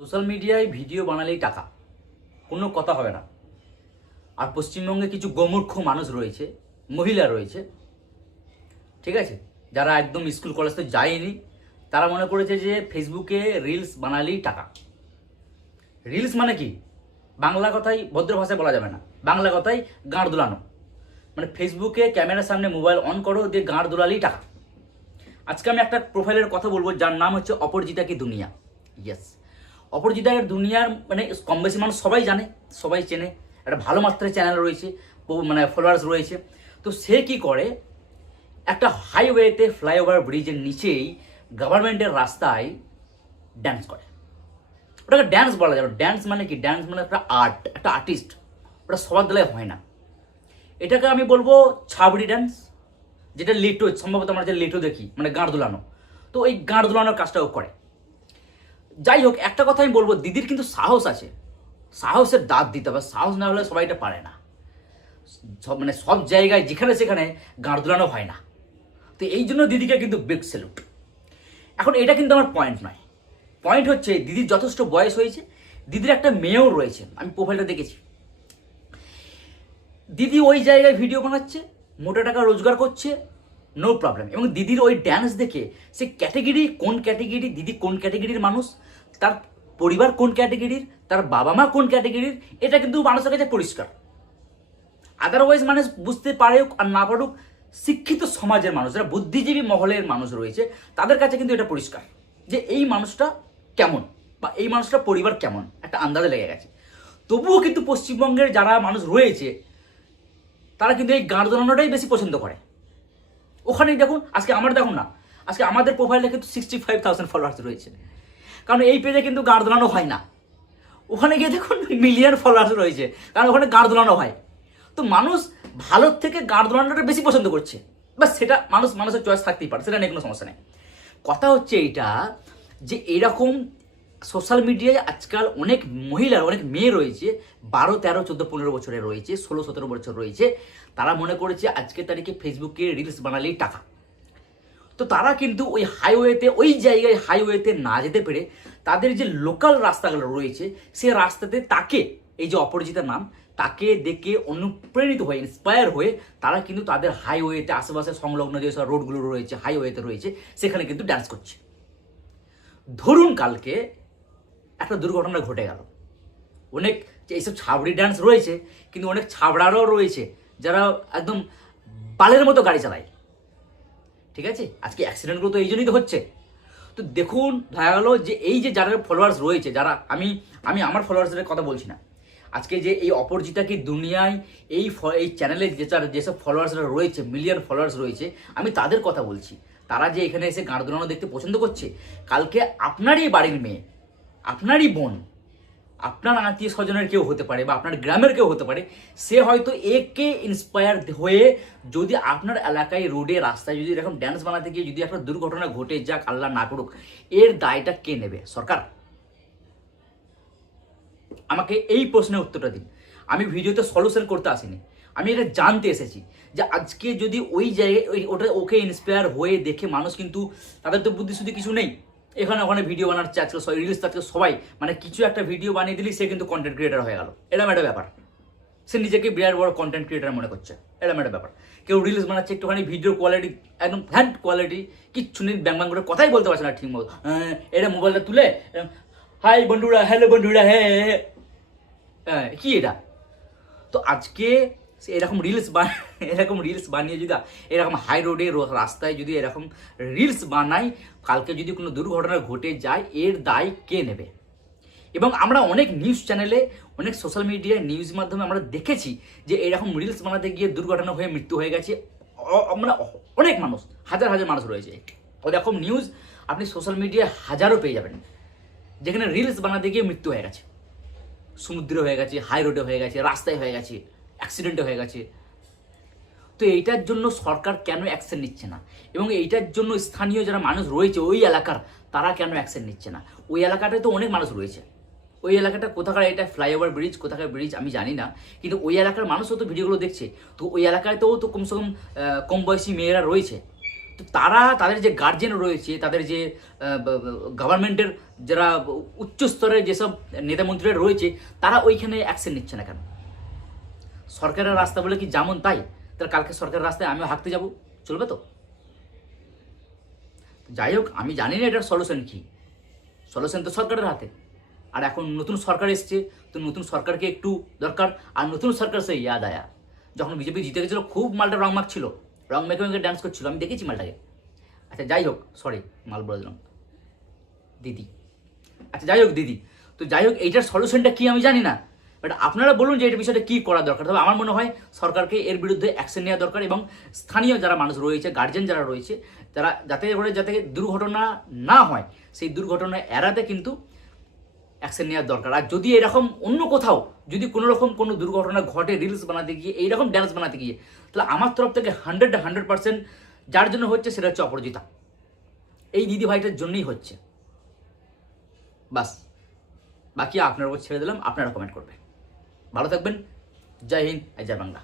Social মিডিয়ায় video বানালেই টাকা, কোনো কথা হবে না। আর পশ্চিমবঙ্গে কিছু গোমূর্খ মানুষ রয়েছে, মহিলা রয়েছে, ঠিক আছে, যারা একদম স্কুল কলেজ তো যায়নি, তারা মনে করেছে যে ফেসবুকে রিলস বানালেই টাকা। রিলস মানে কি? বাংলা কথাই, ভদ্র ভাষায় বলা যাবে না, বাংলা কথাই গাঁড় দুলানো। মানে ফেসবুকে ক্যামেরার সামনে মোবাইল অন করো, দিয়ে গাঁড় দুলালেই টাকা। আজকে আমি একটা প্রোফাইলের কথা বলবো, যার নাম হচ্ছে অপরাজিতা কি দুনিয়া। ইয়েস, অপরাজিতার দুনিয়ার মানে কম বেশি মানুষ সবাই জানে, সবাই চেনে। একটা ভালো মাত্রায় চ্যানেল রয়েছে, মানে ফলোয়ার্স রয়েছে। তো সে কি করে, একটা হাইওয়েতে ফ্লাইওভার ব্রিজের নিচেই গভর্নমেন্টের রাস্তায় ড্যান্স করে। ওটাকে ড্যান্স বলা যাবে। ড্যান্স মানে কি? ড্যান্স মানে একটা আর্ট, একটা আর্টিস্ট। ওটা সবার দ্বারাই হয় না। এটাকে আমি বলবো ছাবড়ি ড্যান্স, যেটা লেটো, সম্ভবত আমরা যে লেটো দেখি, মানে গাঁড় দুলানো। তো ওই গাঁড় দুলানোর কাজটাও করে। যাই হোক, একটা কথা আমি বলবো, দিদির কিন্তু সাহস আছে, সাহসের দাঁত দিতে হবে। সাহস না হলে সবাই এটা পারে না। মানে সব জায়গায় যেখানে সেখানে গাঁড় দুলানো হয় না। তো এই জন্য দিদিকে কিন্তু বিগ স্যালুট। এখন এটা কিন্তু আমার পয়েন্ট নয়। পয়েন্ট হচ্ছে দিদির যথেষ্ট বয়স হয়েছে, দিদির একটা মেয়েও রয়েছে। আমি প্রোফাইলটা দেখেছি। দিদি ওই জায়গায় ভিডিও বানাচ্ছে, মোটা টাকা রোজগার করছে, নো প্রবলেম। এবং দিদির ওই ড্যান্স দেখে সে ক্যাটেগরি কোন ক্যাটেগরি, দিদি কোন ক্যাটেগরির মানুষ, তার পরিবার কোন ক্যাটেগরির, তার বাবা মা কোন ক্যাটেগরির, এটা কিন্তু মানুষের কাছে পরিষ্কার। আদারওয়াইজ মানুষ বুঝতে পারেও আর না পারুক, শিক্ষিত সমাজের মানুষ, যারা বুদ্ধিজীবী মহলের মানুষ রয়েছে, তাদের কাছে কিন্তু এটা পরিষ্কার যে এই মানুষটা কেমন, বা এই মানুষটা পরিবার কেমন, একটা আন্দাজে লেগে গেছে। তবুও কিন্তু পশ্চিমবঙ্গের যারা মানুষ রয়েছে, তারা কিন্তু এই গাঁড় দোলানোটাই বেশি পছন্দ করে। ওখানেই দেখুন, আজকে আমার দেখুন না, আজকে আমাদের প্রোফাইলে কিন্তু 65,000 ফলোয়ার্স রয়েছে। কারণ এই পেজে কিন্তু গাঁড় দোলানো হয় না। ওখানে গিয়ে দেখুন মিলিয়ন ফলোয়ার্স রয়েছে, কারণ ওখানে গাঁড় দোলানো হয়। তো মানুষ ভালোর থেকে গাঁড় দোলানোটা বেশি পছন্দ করছে। বাস, সেটা মানুষের চয়েস থাকতেই পারে, সেটা নিয়ে কোনো সমস্যা নেই। কথা হচ্ছে এইটা, যে এরকম সোশ্যাল মিডিয়ায় আজকাল অনেক মহিলার, অনেক মেয়ে রয়েছে, 12, 13, 14, 15 বছরে রয়েছে, 16, 17 বছর রয়েছে। তারা মনে করেছে আজকের তারিখে ফেসবুকে রিলস বানালেই টাকা। তো তারা কিন্তু ওই হাইওয়েতে, ওই জায়গায় হাইওয়েতে না যেতে পেরে তাদের যে লোকাল রাস্তাগুলো রয়েছে, সে রাস্তাতে তাকে, এই যে অপরাজিতার নাম, তাকে দেখে অনুপ্রেরিত হয়ে, ইন্সপায়ার হয়ে তারা কিন্তু তাদের হাইওয়েতে, আশেপাশে সংলগ্ন যেসব রোডগুলো রয়েছে, হাইওয়েতে রয়েছে, সেখানে কিন্তু ডান্স করছে। ধরুন কালকে একটা দুর্ঘটনা ঘটে গেল। অনেক এইসব ছাবড়ি ডান্স রয়েছে, কিন্তু অনেক ছাবড়ারও রয়েছে যারা একদম বালের মতো গাড়ি চালায়, ঠিক আছে। আজকে অ্যাক্সিডেন্টগুলো তো এই জন্যই তো হচ্ছে। তো দেখুন, দেখা গেল যে এই যে যারা ফলোয়ার্স রয়েছে, যারা, আমি আমার ফলোয়ার্সদের কথা বলছি না, আজকে যে এই অপরাজিতা কি দুনিয়ায় এই চ্যানেলে যেসব ফলোয়ার্সরা রয়েছে, মিলিয়ন ফলোয়ার্স রয়েছে, আমি তাদের কথা বলছি। তারা যে এখানে এসে গাঁড় দোলানো দেখতে পছন্দ করছে, কালকে আপনারই বাড়ির মেয়ে, আপনারই বোন, আপনার আত্মীয় স্বজনের কেউ হতে পারে, বা আপনার গ্রামের কেউ হতে পারে, সে হয়তো একে ইন্সপায়ার হয়ে যদি আপনার এলাকায় রোডে, রাস্তায় যদি এরকম ড্যান্স বানাতে গিয়ে যদি একটা দুর্ঘটনা ঘটে যাক, আল্লাহ না করুক, এর দায়টা কে নেবে? সরকার? আমাকে এই প্রশ্নের উত্তরটা দিন। আমি ভিডিওতে সলিউশন করতে আসিনি, আমি এটা জানতে এসেছি যে আজকে যদি ওই জায়গায় ওকে ইন্সপায়ার হয়ে দেখে মানুষ, কিন্তু তাদের তো বুদ্ধি শুদ্ধি কিছু নেই, এখানে ওখানে ভিডিও বানাচ্ছে। আজকে রিলস, আজকে সবাই মানে কিছু একটা ভিডিও বানিয়ে দিলি সে কিন্তু কন্টেন্ট ক্রিয়েটার হয়ে গেল, এরকম একটা ব্যাপার। সে নিজেকে বিরাট বড় কন্টেন্ট ক্রিয়েটার মনে করছে, এরকম একটা ব্যাপার। কেউ রিলস বানাচ্ছে, একটুখানি ভিডিও কোয়ালিটি একদম হ্যান্ড কোয়ালিটি, কিচ্ছু নেই, ব্যাং ব্যাং করে কথাই বলতে পারছে না ঠিক মতো। এটা মোবাইলটা তুলে হাই বন্ধুরা, হ্যালো বন্ধুরা, হ্যাঁ, কি এটা? তো আজকে এরকম রিলস বানিয়ে যদি এরকম হাই রোডে, রাস্তায় যদি এরকম রিলস বানাই, কালকে যদি কোনো দুর্ঘটনা ঘটে যায়, এর দায় কে নেবে? এবং আমরা অনেক নিউজ চ্যানেলে, অনেক সোশ্যাল মিডিয়ায় নিউজ মাধ্যমে আমরা দেখেছি যে এরকম রিলস বানাতে গিয়ে দুর্ঘটনা হয়ে মৃত্যু হয়ে গেছে। আমরা অনেক মানুষ, হাজার হাজার মানুষ রয়েছে, ওরকম নিউজ আপনি সোশ্যাল মিডিয়ায় হাজারও পেয়ে যাবেন, যেখানে রিলস বানাতে গিয়ে মৃত্যু হয়ে গেছে, সমুদ্রে হয়ে গেছে, হাই রোডে হয়ে গেছে, রাস্তায় হয়ে গেছে, অ্যাক্সিডেন্টে হয়ে গেছে। তো এইটার জন্য সরকার কেন অ্যাকশন নিচ্ছে না? এবং এইটার জন্য স্থানীয় যারা মানুষ রয়েছে ওই এলাকার, তারা কেন অ্যাকশন নিচ্ছে না? ওই এলাকাটায় তো অনেক মানুষ রয়েছে। ওই এলাকাটা কোথাকার, এটা ফ্লাইওভার ব্রিজ, কোথাকার ব্রিজ আমি জানি না, কিন্তু ওই এলাকার মানুষও তো ভিডিওগুলো দেখছে। তো ওই এলাকায় তো কমসে কম কম বয়সী মেয়েরা রয়েছে। তো তারা তাদের যে গার্জেন রয়েছে, তাদের যে গভর্নমেন্টের যারা উচ্চ স্তরের যেসব নেতামন্ত্রীরা রয়েছে, তারা ওইখানে অ্যাকশন নিচ্ছে না কেন? সরকারের রাস্তা বলে কি যেমন তাই? তাহলে কালকে সরকারের রাস্তায় আমিও হাঁটতে যাব, চলবে তো? যাই হোক, আমি জানি না এটার সলিউশন কী। সলিউশন তো সরকারের হাতে। আর এখন নতুন সরকার এসছে, তো নতুন সরকারকে একটু দরকার। আর নতুন সরকার সে ইয়াদ আয়া, যখন বিজেপি জিতে গেছিলো খুব মালটা রং মাখছিল, রং মেখে মেখে ডান্স করছিল, আমি দেখেছি মালটাকে। আচ্ছা যাই হোক, সরি মাল বলে দিলাম, দিদি। আচ্ছা যাই হোক দিদি, তো যাই হোক এইটার সলিউশনটা কী আমি জানি না, বাট আপনারা বলুন যে এটা বিষয়টা কী করা দরকার। তবে আমার মনে হয় সরকারকে এর বিরুদ্ধে অ্যাকশন নেওয়া দরকার, এবং স্থানীয় যারা মানুষ রয়েছে, গার্জেন যারা রয়েছে, তারা যাতে দুর্ঘটনা না হয়, সেই দুর্ঘটনা এড়াতে কিন্তু অ্যাকশন নেওয়ার দরকার। আর যদি এরকম অন্য কোথাও যদি কোনো রকম কোনো দুর্ঘটনা ঘটে রিলস বানাতে গিয়ে, এইরকম ড্যান্স বানাতে গিয়ে, তাহলে আমার তরফ থেকে 100% যার জন্য হচ্ছে সেটা হচ্ছে অপরাজিতা। এই দিদি ভাইটার জন্যই হচ্ছে, বাস। বাকি আপনার উপর ছেড়ে দিলাম, আপনারা কমেন্ট করবেন। ভালো থাকবেন। জয় হিন্দ, জয় বাংলা।